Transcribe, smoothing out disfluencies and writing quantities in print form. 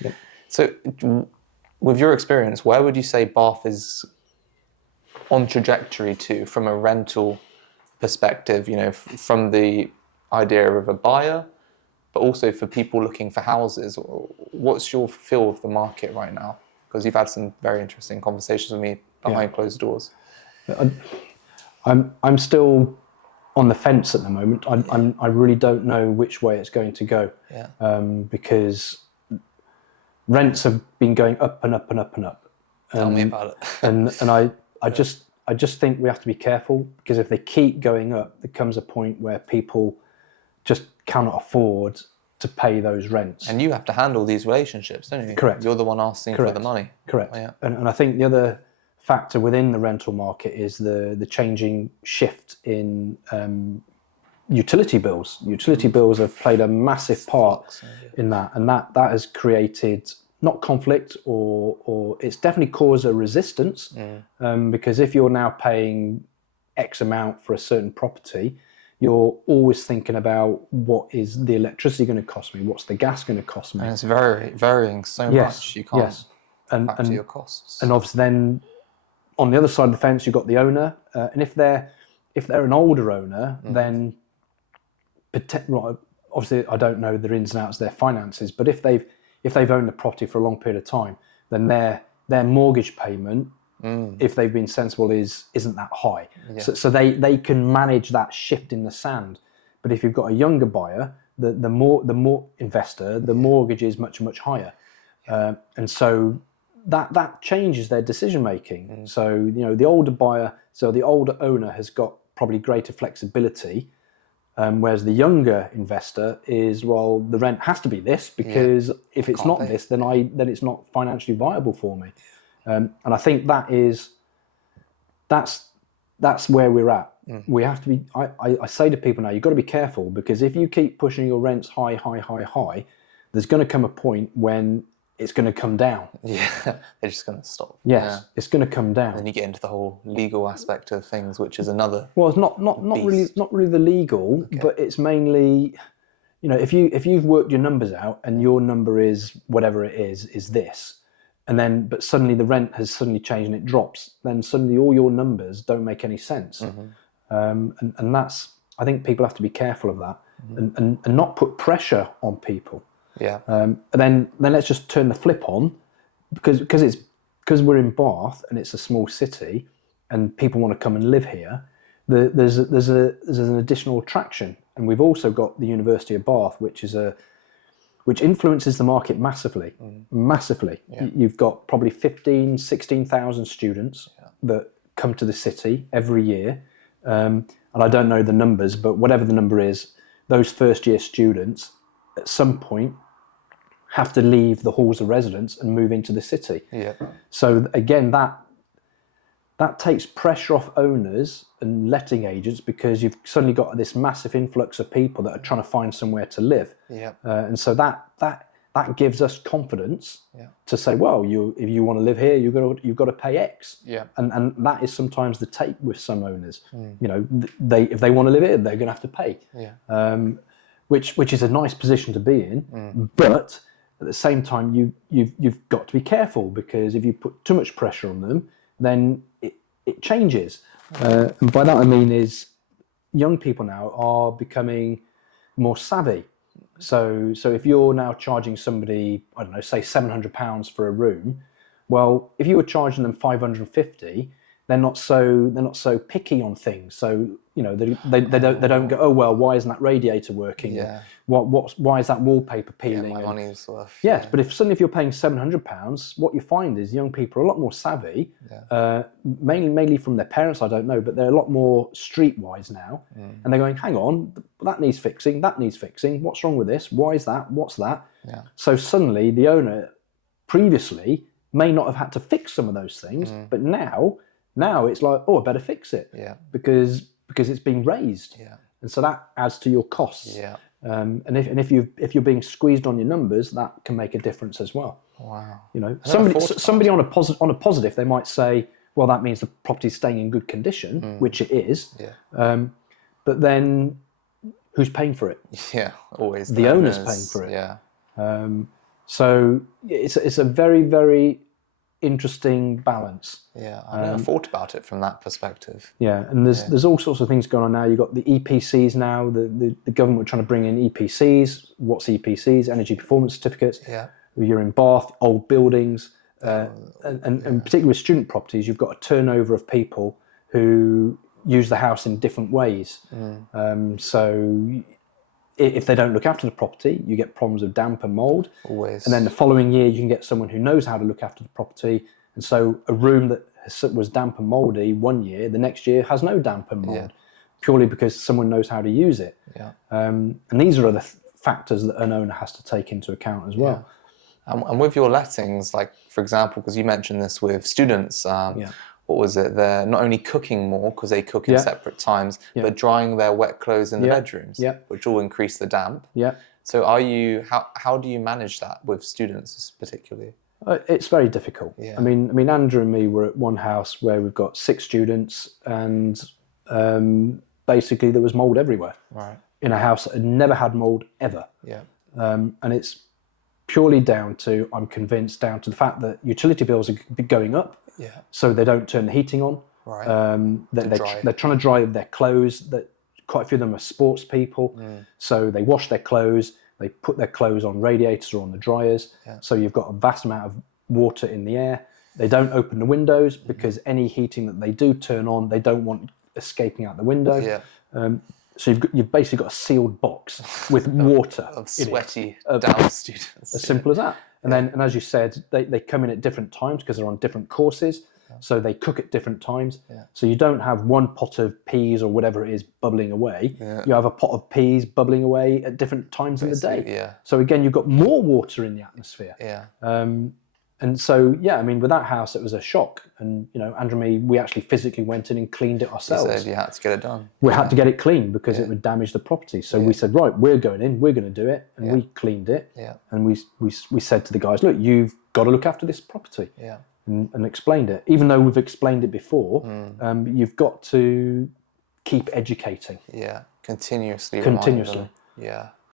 Yep. So, with your experience, where would you say Bath is on trajectory to from a rental perspective? You know, from the idea of a buyer, but also for people looking for houses. What's your feel of the market right now? Because you've had some very interesting conversations with me behind closed doors. I'm still on the fence at the moment. I really don't know which way it's going to go. Because rents have been going up and up and up and up. Tell me about it. and I just think we have to be careful, because if they keep going up, there comes a point where people just cannot afford to pay those rents. And you have to handle these relationships, don't you? Correct. You're the one asking for the money. Correct. Yeah. And I think the other factor within the rental market is the changing shift in utility bills. Utility bills have played a massive part in that, and that has created not conflict or it's definitely caused a resistance, because if you're now paying X amount for a certain property, you're always thinking about what is the electricity going to cost me, what's the gas going to cost me. And it's varying so much, you can't factor your costs. And obviously then on the other side of the fence, you've got the owner, and if they're an older owner, then obviously I don't know the ins and outs of their finances, but if they've owned the property for a long period of time, then their mortgage payment, if they've been sensible, isn't that high. So they can manage that shift in the sand. But if you've got a younger buyer, the more investor, the mortgage is much, much higher. And so that changes their decision making. So, the older buyer, so the older owner has got probably greater flexibility, whereas the younger investor is, well, the rent has to be this, because if it's not this, then it's not financially viable for me. And I think that's where we're at. We have to be. I say to people now, you've got to be careful, because if you keep pushing your rents high, there's going to come a point when it's going to come down. Yeah, they're just going to stop. Yes, it's going to come down. And then you get into the whole legal aspect of things, which is another. Well, it's not really the legal, but it's mainly, if you've worked your numbers out and your number is whatever it is this, but suddenly the rent has suddenly changed and it drops, then suddenly all your numbers don't make any sense. And that's, I think people have to be careful of that, and not put pressure on people. Yeah. And then let's just turn the flip on, because we're in Bath and it's a small city and people want to come and live here. There's an additional attraction, and we've also got the University of Bath, which influences the market massively. Yeah. You've got probably 16,000 students that come to the city every year. And I don't know the numbers, but whatever the number is, those first year students at some point have to leave the halls of residence and move into the city. Yeah. So again, that takes pressure off owners and letting agents, because you've suddenly got this massive influx of people that are trying to find somewhere to live. Yeah. And so that gives us confidence to say, well, if you want to live here, you've got to pay X. Yeah. And that is sometimes the take with some owners. If they want to live here, they're going to have to pay. Yeah. Which is a nice position to be in, but at the same time, you've got to be careful, because if you put too much pressure on them, then it changes. And by that I mean is young people now are becoming more savvy. So if you're now charging somebody, I don't know, say £700 for a room, well, if you were charging them 550, they're not so picky on things. So they don't go, oh well, why isn't that radiator working? Yeah. Why is that wallpaper peeling? Yeah, my money's worth. Yes, but if you're paying £700, what you find is young people are a lot more savvy. Yeah. Mainly from their parents, I don't know, but they're a lot more streetwise now, and they're going, hang on, that needs fixing. What's wrong with this? Why is that? What's that? Yeah. So suddenly the owner previously may not have had to fix some of those things, but now it's like, oh, I better fix it. Yeah. Because it's been raised. Yeah. And so that adds to your costs. Yeah. And if you're being squeezed on your numbers, that can make a difference as well. Wow. Somebody on a positive, they might say, well, that means the property's staying in good condition, which it is. Yeah. But then who's paying for it? Yeah, always. The owner's paying for it. Yeah. So it's a very, very interesting balance. Yeah, I never thought about it from that perspective. Yeah, and there's all sorts of things going on now. You've got the EPCs now. The government trying to bring in EPCs. What's EPCs? Energy performance certificates. Yeah. You're in Bath, old buildings, and particularly with student properties, you've got a turnover of people who use the house in different ways. So if they don't look after the property, you get problems of damp and mould. Always. And then the following year, you can get someone who knows how to look after the property. And so a room that was damp and mouldy one year, the next year has no damp and mould, purely because someone knows how to use it. Yeah. And these are other factors that an owner has to take into account as well. Yeah. And with your lettings, like, for example, because you mentioned this with students, what was it? They're not only cooking more because they cook in separate times, but drying their wet clothes in the bedrooms, which will increase the damp. Yeah. So how do you manage that with students particularly? It's very difficult. Yeah. I mean, Andrew and me were at one house where we've got 6 students, and basically there was mould everywhere. Right. In a house that had never had mould ever. Yeah. And it's purely down to, I'm convinced, down to the fact that utility bills are going up. Yeah. So they don't turn the heating on. Right. They're trying to dry their clothes. That quite a few of them are sports people, so they wash their clothes. They put their clothes on radiators or on the dryers. Yeah. So you've got a vast amount of water in the air. They don't open the windows because any heating that they do turn on, they don't want escaping out the window. Yeah. So you've basically got a sealed box with water of sweaty down students. As simple as that. And then, and as you said, they come in at different times because they're on different courses. So they cook at different times. Yeah. So you don't have one pot of peas or whatever it is bubbling away. Yeah. You have a pot of peas bubbling away at different times in the day. Yeah. So again, you've got more water in the atmosphere. Yeah. And so, yeah, I mean, with that house, it was a shock. And, Andrew and me, we actually physically went in and cleaned it ourselves. You said you had to get it done. We had to get it cleaned because it would damage the property. So we said, right, we're going in, we're going to do it. And we cleaned it. Yeah. And we said to the guys, look, you've got to look after this property. Yeah. And explained it. Even though we've explained it before, you've got to keep educating. Yeah, continuously. Continuously. Yeah.